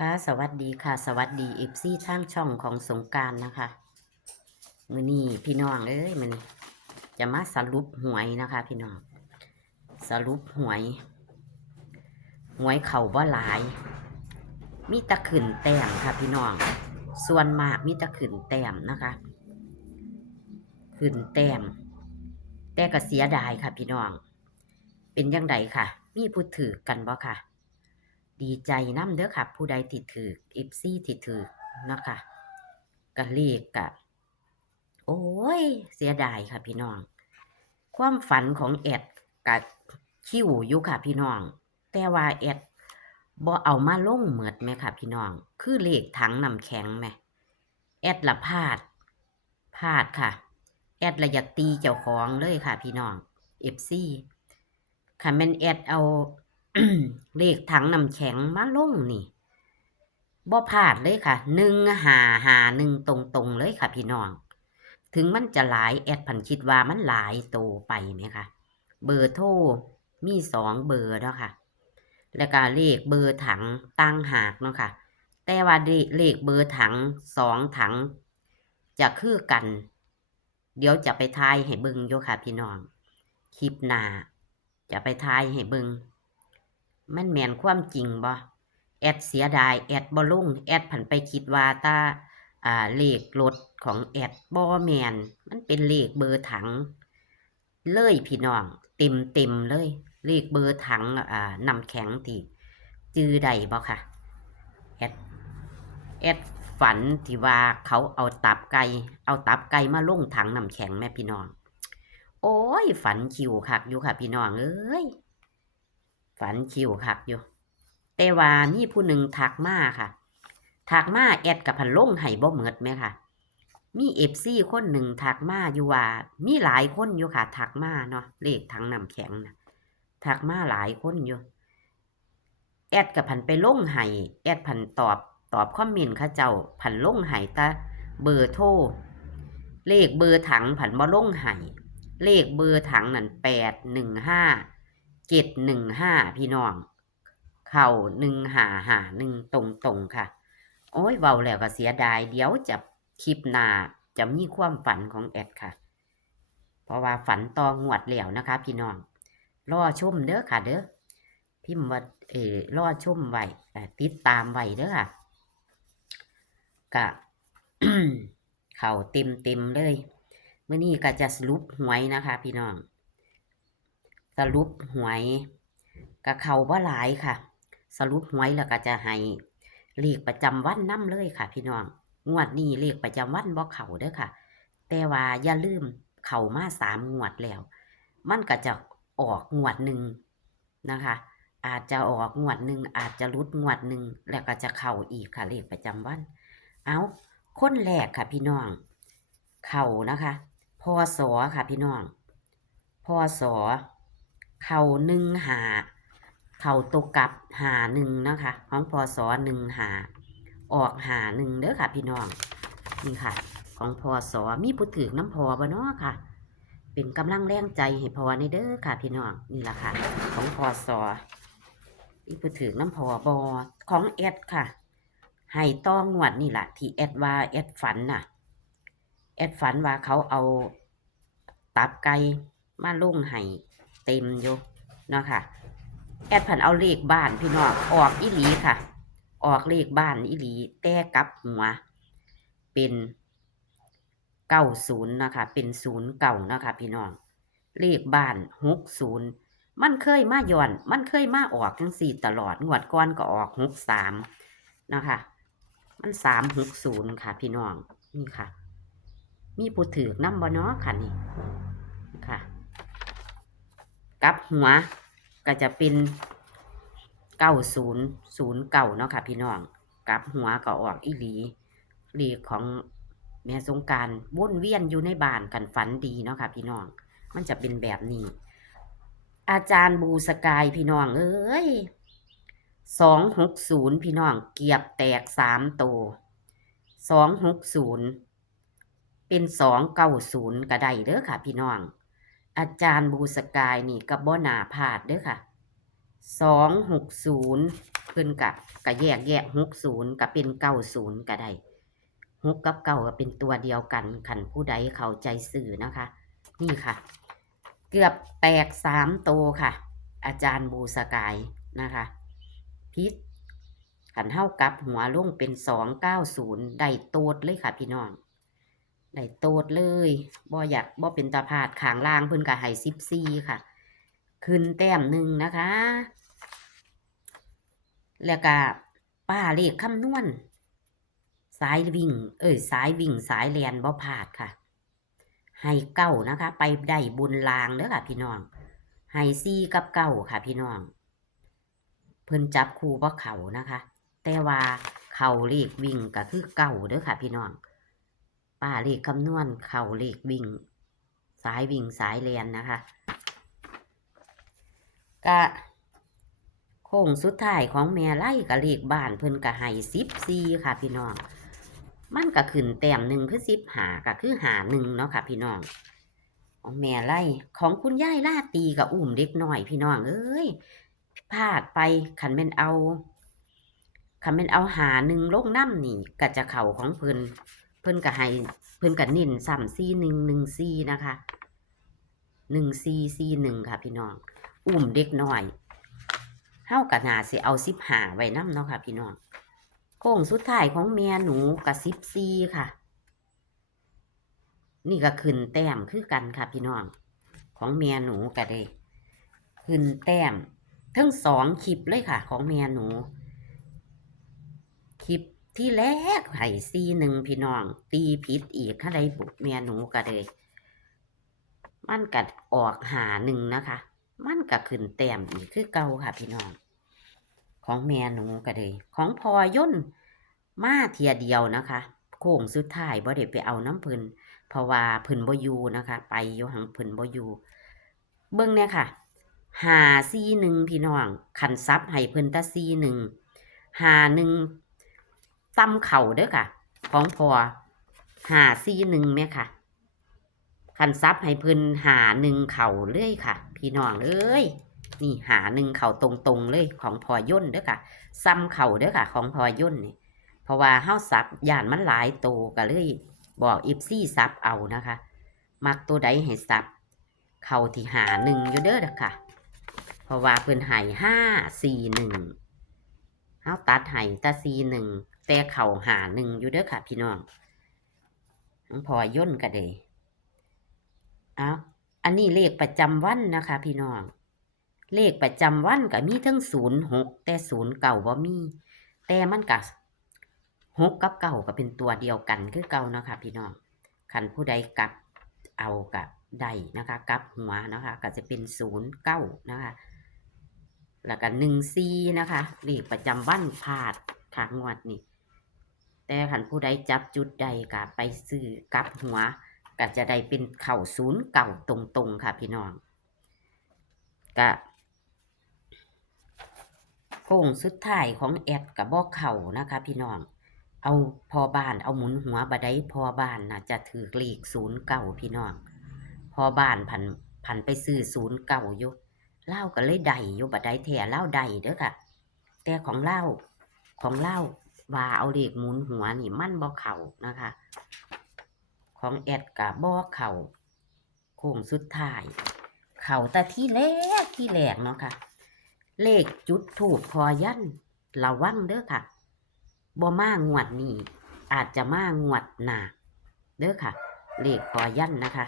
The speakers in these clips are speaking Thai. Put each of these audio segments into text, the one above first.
ค่ะสวัสดีค่ะ สวัสดีเอฟซีทางช่องของสงการนะคะ มือนี้พี่น้องเอ้ยมันจะมาสรุปหวยนะคะ พี่น้อง สรุปหวย หวยเข่าบ่หลาย มีตะขึ้นแต้มค่ะ พี่น้อง ส่วนมากมีตะขึ้นแต้มนะคะขึ้นแต้ม แต่ก็เสียดายค่ะ พี่น้อง เป็นยังไงค่ะ มีผู้ถือกันบ่ค่ะ ดีใจน้ำเด้อค่ะ ผู้ใดติดถือเอฟซี่ติดถือนะคะกะเลขกะ โอ้ย เสียดายค่ะพี่น้อง ความฝันของแอดกะคิวอยู่ค่ะพี่น้อง แต่ว่าแอดบ่เอามาลงเหมือดไหมค่ะพี่น้อง คือเลขถังน้ำแข็งไหมแอดละพาดพาดค่ะ แอดละอยากตีเจ้าของเลยค่ะพี่น้องเอฟซีค่ะแม่นแอดเอา เลขถังน้ำแข็งมาลงนี่บ่พลาดเลยค่ะหนึ่งหาหาหนึ่งตรงๆเลยค่ะ พี่น้อง ถึงมันจะหลายแอดพันคิดว่ามันหลายโตไปไหมคะเบอร์โทรมีสองเบอร์เนาะค่ะ แล้วก็เลขเบอร์ถังตั้งหากเนาะค่ะ แต่ว่าเลขเบอร์ถังสองถัง จะคือกัน เดี๋ยวจะไปทายให้เบิงโยค่ะ พี่น้อง คลิปหน้าจะไปทายให้เบิง มันแมนความจริงบ่แอดเสียดายแอดบ่ลงแอดผันไปคิดว่าตาอ่าเลขรถของแอดบ่แมนมันเป็นเลขเบอร์ถัง เลยพี่น้อง เต็มเต็มเลย เลขเบอร์ถังอ่านำแข็งที่จื้อใดบ่ค่ะแอดแอดฝันที่ว่าเขาเอาตับไก่เอาตับไก่มาลงถังน้ำแข็งแม่พี่น้อง โอ้ยฝันคิวคักอยู่ค่ะพี่น้องเอ้ย ฝันคิวคักอยู่ แต่ว่ามีผู้หนึ่งทักมาค่ะทักมาแอดกับพันลงให้บ่เหมิดไหมค่ะ มีเอฟซีคนหนึ่งทักมาอยู่ว่า มีหลายคนอยู่ค่ะทักมาเนาะเลขทั้งน้ำแข็งนะทักมาหลายคนอยู่ แอดกับพันไปลงให้แอดพันตอบตอบคอมเมนต์ข้าเจ้าพันลงให้ตาเบอร์โทรเลขเบอร์ถังผันบ่ลงให้เลขเบอร์ถังนั่นแปดหนึ่งห้า เจ็ดหนึ่งห้าพี่น้อง เข่าหนึ่งหาหาหนึ่งตรงตรงค่ะ โอ้ยเว้าแล้วก็เสียดาย เดี๋ยวจะคลิปหน้าจะมีความฝันของแอดค่ะ เพราะว่าฝันตองวดแล้วนะคะ พี่น้อง รอชุ่มเด้อค่ะ เด้อพิมพ์ว่าเออรอชมไว้ติดตามไว้เด้อค่ะกะเข่าเต็มเต็มเลยเมื่อนี้ก็จะสรุปหวยนะคะ พี่น้อง สรุปหวยกะเขาว่าหลายค่ะ สรุปหวยแล้วก็จะให้เลขประจำวันนํเลยค่ะ พี่น้องงวดนี้เลขประจำวันบ่เข่าเด้อค่ะ แต่ว่าอย่าลืมเข่ามาสามงวดแล้ว มันก็จะออกงวดหนึ่งนะคะ อาจจะออกงวดหนึ่งอาจจะรุดงวดหนึ่งแล้วก็จะเข่าอีกค่ะเลขประจำวัน เอาคนแรกค่ะ พี่น้อง เข่านะคะพอสอค่ะ พี่น้องพอสอ เข่าหนึ่งหาเข่าตกกับหาหนึ่งนะคะของพอสอหนึ่งหาออกหาหนึ่งเด้อค่ะพี่น้องนี่ค่ะ ของพอสอมีผู้ถือน้ำพอบ่เนาะค่ะ เป็นกำลังแรงใจให้พอในเด้อค่ะ พี่น้องนี่แหละค่ะ ของพอสอมีผู้ถือน้ำพอบอของแอดค่ะให้ต้องงวดนี่แหละที่แอดว่าแอดฝันน่ะ แอดฝันว่าเขาเอาตับไก่มาลุ่งให้ เต็มอยู่เนาะค่ะ แอดผันเอาเลขบ้านพี่น้องออกอีหลีค่ะ ออกเลขบ้านอีหลี แต่กับหัว เป็นเก้าศูนย์นะคะ เป็นศูนย์เก่านะคะพี่น้อง เลขบ้านหกศูนย์มันเคยมาย่อน มันเคยมาออกทั้งสี่ตลอด งวดก้อนก็ออกหกสามนะคะ มันสามหกศูนย์ค่ะ พี่น้อง นี่ค่ะ มีผู้ถือน้ำบ่เนาะค่ะนี่ กับหัวก็จะเป็นเก้าศูนย์ศูนย์เก่าเนาะค่ะ พี่น้องกับหัวก็ออกอีหลีเลขของแม่สงกรารวนเวียนอยู่ในบ้านกันฝันดีเนาะค่ะ พี่น้อง มันจะเป็นแบบนี้ อาจารย์บูสกายพี่น้องเอ้ยสองหกศูนย์พี่น้อง เกียบแตกสามตัวสองหกศูนย์เป็นสองเก้าศูนย์ก็ได้เด้อค่ะ พี่น้อง อาจารย์บูสกายนี่กับบ่หนาพาดเด้อค่ะสองหกศูนย์พิ่นกะกะแยกแยกหกศูนย์กะเป็นเก้าศูนย์ก็ได้หกกับเก้าก็เป็นตัวเดียวกันขันผู้ใดเข้าใจสื่อนะคะ นี่ค่ะ เกือบแตกสามโตวค่ะ อาจารย์บูสกายนะคะพิษขันเท่ากับหัวลงเป็นสองเก้าศูนย์ได้โตดเลยค่ะพี่น้อง ได้โตดเลยบ่อยากบ่เป็นตาพาดขางล่างเพิ่นก็ให้สิบสี่ค่ะ ขึ้นแต้มหนึ่งนะคะ แล้วก็ป้าเลขคำนวณสายวิ่ง เอ้ยสายวิ่งสายแลนบ่พลาดค่ะให้เก้านะคะ ไปได้บุญลางเด้อค่ะ พี่น้องให้ซี่กับเก้าค่ะ พี่น้อง เพิ่นจับคู่บ่เขานะคะ แต่ว่าเข่าเลขวิ่งก็คือเก้าเด้อค่ะ พี่น้อง ป้าเลขคำนวณเข่าเลขวิ่ง สายวิ่งสายแลนนะคะก็โค้งสุดท้ายของแม่ไล่กับเลขบ้านเพิ่นก็ให้สิบสี่ค่ะพี่น้อง มันก็ขึ้นแต้มหนึ่งคือสิบหาก็คือหาหนึ่งเนาะค่ะพี่น้องของแม่ไล่ของคุณย่ายลาตีกับอุ้มเด็กน้อยพี่น้องเอ้ยพลาดไปขันเป็นเอาขันเป็นเอาหาหนึ่งลงน้ำนี่ก็จะเข่าของเพิ่น พิ่นก็ให้เพิ่นก็นิ่นซ้ำซีหนึ่งหนึ่งซีนะคะหนึ่งซีซีหนึ่งค่ะ พี่น้อง อุ้มเด็กน้อยเฮากะนาสิเอาสิบหาไว้นำเนาะค่ะ พี่น้องโค้งสุดท้ายของเมียหนูกะสิบซีค่ะ นี่ก็ขึ้นแต้มคือกันค่ะ พี่น้อง ของเมียหนูก็ได้ขึ้นแต้ม ทั้งสองคลิปเลยค่ะ ของเมียหนู คลิป ที่แรกไห่ซีหนึ่งพี่น้อง ตีผิดอีกข้าใดบุกเมียหนูก็เลย มันกัดออกหาหนึ่งนะคะ มันก็ขึ้นแต้มอีกคือเก่าค่ะพี่น้อง ของแม่หนูก็เลย ของพอย่นมาเทียเดียวนะคะ โค้งสุดท้ายบ่ได้ไปเอาน้ำพิ่นเพราะว่าพิ่นบ่อยู่นะคะ ไปอยู่หังพิ่นบ่อยู่เบิ่งเนี่ยค่ะหาซีหนึ่งพี่น้องขันซับให้เพิ่นตาซีหนึ่งหาหนึ่ง ตำเข่าเด้อค่ะ ของพอหาซีหนึ่งแม่ค่ะ คันซับให้เพิ่นหาหนึ่งเข่าเลยค่ะ พี่น้องเอ้ยนี่หาหนึ่งเข่าตรงๆเลยของพอย่นเด้อค่ะซ้ำเข่าเด้อค่ะ ของพอย่นเนี่ยเพราะว่าเฮาซับย่านมันหลายโตก็เลยบอกอิฟซี่ซับเอานะคะ มักตัวใดให้ซับเข่าที่หาหนึ่งอยู่เด้อค่ะ เพราะว่าเพิ่นให้ห้าสี่หนึ่งเฮาตัดห้แตาสี่หนึ่ง แต่เข่าหาหนึ่งอยู่เด้อค่ะ พี่น้องของพอย่นก็เลยเอาอันนี้เลขประจำวันนะคะ พี่น้อง เลขประจำวันก็มีทั้งศูนย์หกแต่ศูนย์เก่าบ่มี แต่มันกับหกกับเก่าก็เป็นตัวเดียวกันคือเก่านะคะ พี่น้องคันผู้ใดกลับเอากับใดนะคะกลับหัวนะคะ ก็จะเป็นศูนย์เก้านะคะแล้วก็หนึ่งซีนะคะเลขประจำวันพลาดทางงวดนี่ แต่คันผู้ใดจับจุดใดก็ไปซื้อกับหัวก็จะได้เป็นเข่าศูนย์เก่าตรงๆค่ะพี่น้องก็โค้งสุดท้ายของแอดกับบอกเข่านะคะพี่น้อง เอาพอบ้านเอาหมุนหัวบดได้พอบ้านนะจะถือเลขศูนย์เก่าพี่น้อง พอบ้านผันผันไปซื้อศูนย์เก่าอยู่เล่าก็เลยได้อยู่บัดได้แท้เล่าได้เด้อค่ะ แต่ของเล่าของเล่า ว่าเอาเลขหมุนหัวนี่มันบ่เข่านะคะ ของแอดกับบ่อเข่าโค้งสุดท้าย เข่าแต่ที่แรกที่แรกเนาะค่ะ เลขจุดถูกพอยันระวังเด้อค่ะบ่มางวดนี้อาจจะมางวดหนาเด้อค่ะ เลขพอยันนะคะ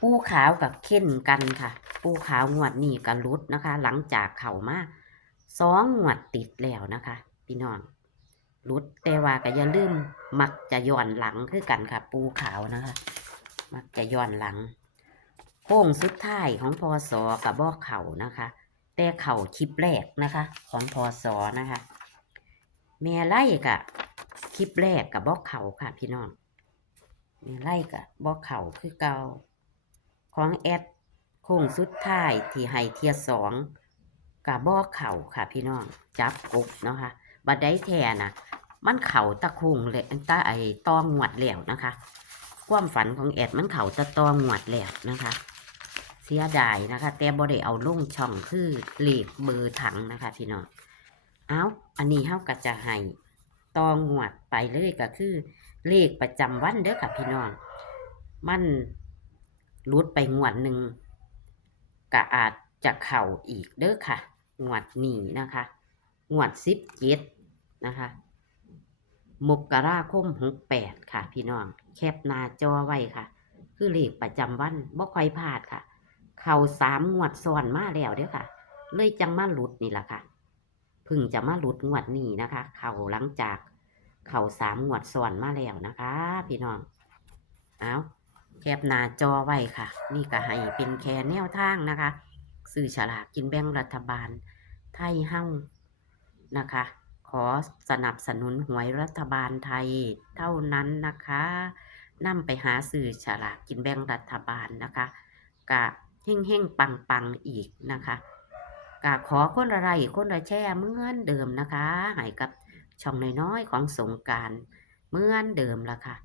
ปูขาวกับเข้นกันค่ะ ปูขาวงวดนี้กับรุดนะคะ หลังจากเข่ามา สองงวดติดแล้วนะคะ พี่น้องรุดแต่ว่าก็อย่าลืมมักจะย้อนหลังคือกันค่ะ ปูขาวนะคะ มักจะย้อนหลังโค้งสุดท้ายของพอสอกับบอกเข่านะคะ แต่เข่าคลิปแรกนะคะ ของพอสอนะคะแม่ไล่กับคลิปแรกกับบอกเข่าค่ะ พี่น้องแม่ไล่กับบอกเข่าคือเก่าของแอดโค้งสุดท้ายที่ให้เทียสอง กับบอกเข่าค่ะ พี่น้องจับกบเนาะค่ะบัดได้แทนะมันเข่าตะคุงเลยตาไอตองหวดแล้วนะคะ ความฝันของแอดมันเข่าตะตองหวดแล้วนะคะ เสียดายนะคะ แต่บ่ได้เอาลงช่องคือเลขเบอร์ถังนะคะ พี่น้องเอาอันนี้เฮาก็จะให้ตองหวดไปเลยก็คือ เลขประจำวันเด้อค่ะพี่น้อง มันรุดไปงวดหนึ่งก็อาจจะเข่าอีกเด้อค่ะ งวดนี้นะคะงวดสิบเจ็ดนะคะมกราคมหกแปดค่ะ พี่น้อง แคปหน้าจอไว้ค่ะ คือเลขประจำวันบ่ค่อยพลาดค่ะ เข่าสามงวดซ้อนมาแล้วเด้อค่ะ เลยจังมาหลุดนี่แหละค่ะพึ่งจะมาหลุดงวดนี้นะคะ เข่าหลังจากเข่าสามงวดซ้อนมาแล้วนะคะ พี่น้องเอาแคปหน้าจอไว้ค่ะ นี่ก็ให้เป็นแค่แนวทางนะคะ สื่อฉลากกินแบ่งรัฐบาล ไทยเฮ้านะคะ ขอสนับสนุนหวยรัฐบาลไทยเท่านั้นนะคะนำไปหาสื่อฉลากกินแบ่งรัฐบาลนะคะกะเฮ่งเฮ่งปังปังอีกนะคะกะขอคนละไรคนละแช่เหมือนเดิมนะคะให้กับช่องน้อยๆของสงการเหมือนเดิมละค่ะ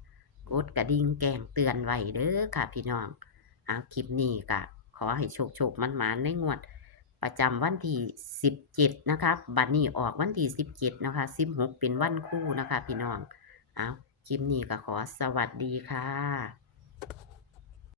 กดกระดิ่งแกงเตือนไว้เด้อค่ะพี่น้องเอาคลิปนี้กะ อให้โชคโชคมันมานในงวด ประจำวันที่ 17 นะคะ บัดนี้ออกวันที่ 17 นะคะ 16 เป็นวันคู่นะคะ พี่น้อง เอาคลิปนี้ก็ขอสวัสดีค่ะ